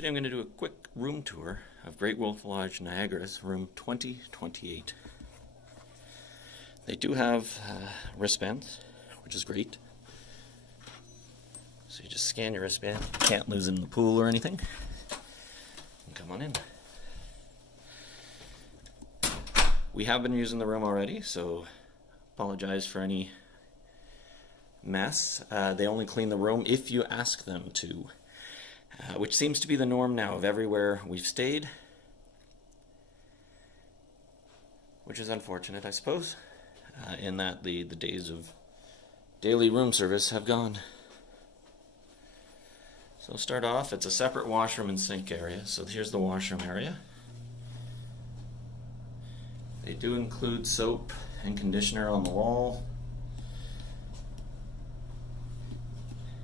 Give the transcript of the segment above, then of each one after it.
Today I'm going to do a quick room tour of Great Wolf Lodge, Niagara's room 2028. They do have wristbands, which is great. So you just scan your wristband, can't lose it in the pool or anything. And come on in. We have been using the room already, so apologize for any mess. They only clean the room if you ask them to. Which seems to be the norm now of everywhere we've stayed, which is unfortunate, I suppose, in that the days of daily room service have gone. So start off, it's a separate washroom and sink area. So here's the washroom area. They do include soap and conditioner on the wall,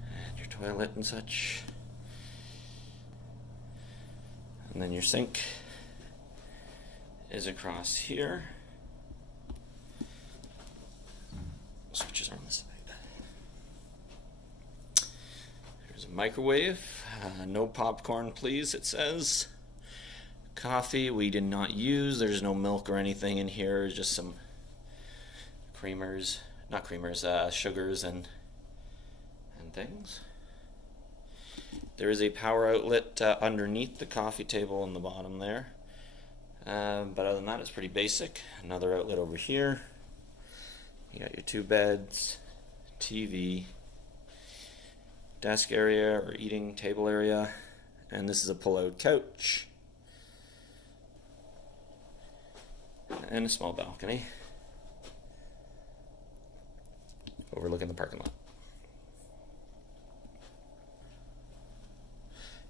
and your toilet and such. And then your sink is across here. Switches are on the side. There's a microwave. No popcorn, please, it says. Coffee we did not use. There's no milk or anything in here. Just some creamers, not creamers, sugars and things. There is a power outlet underneath the coffee table on the bottom there. But other than that, it's pretty basic. Another outlet over here. You got your two beds, TV, desk area or eating table area, and this is a pull-out couch. And a small balcony overlooking the parking lot.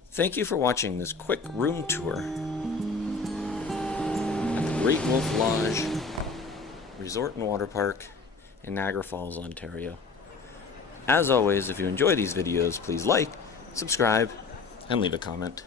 Thank you for watching this quick room tour at the Great Wolf Lodge Resort and Water Park in Niagara Falls, Ontario. As always, if you enjoy these videos, please like, subscribe, and leave a comment.